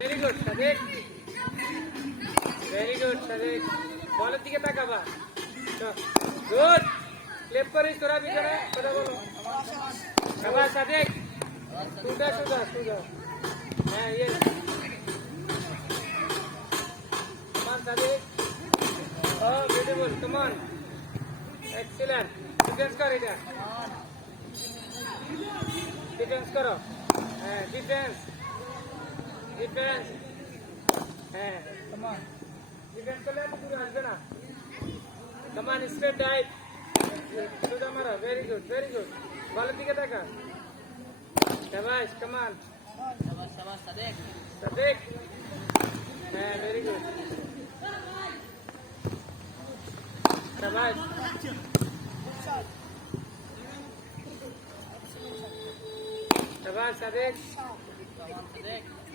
very good Sadiq very good Sadiq বলের দিকে তাকাবা good ক্লেপ করিস তোরা ভিতরে কথা বলো আবার সাদিক সুদা সুদা সুদা হ্যাঁ ইয়ে come on Sadiq oh beautiful come on excellent defence কর এটা ডিফেন্স করো হ্যাঁ defence Defense. Hey, come on. Defense ko left to husband. Come on, straight dive. Suda mara. Very good. Very good. Ball dikhe dekha. Shabash. Come on. Shabash. Shabash. Sadiq. Sadiq. Hey, very good. Shabash. Shabash. Sadiq. Sadiq.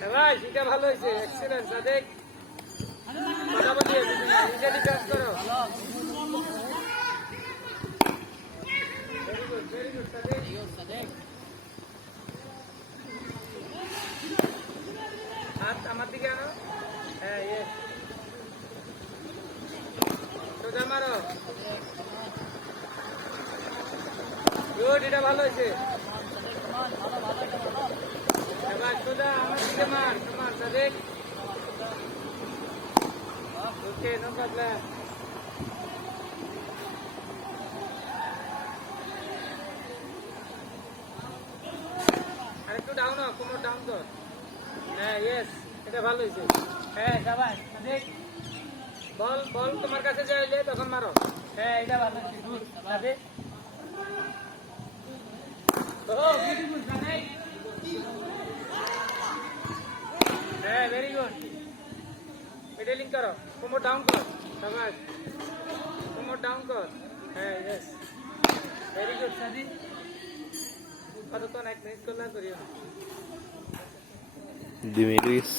শাবাশ এটা ভালো হয়েছে। Excellent Sadiq. বলি নিজে defence করো। Very good very good আমার দিকে আনো। হ্যাঁ ইয়ে। সোজা মারো। ভালো হয়েছে। এবার সোজা ওকে নো প্রবলেম আরেকটু ডাউন হ কোমর ডাউন কর হ্যাঁ ইয়েস এটা ভালো হয়েছে হ্যাঁ সাবাস বল বল তোমার কাছে যাইলে তখন মারো হ্যাঁ এটা হ্যাঁ ভেরি গুড মিডলিং করো কোমর ডাউন কর সবাই কোমর ডাউন কর হ্যাঁ ইয়েস ভেরি গুড সাজি কতক্ষণ এক মিনিট করলে করিও Dimiris.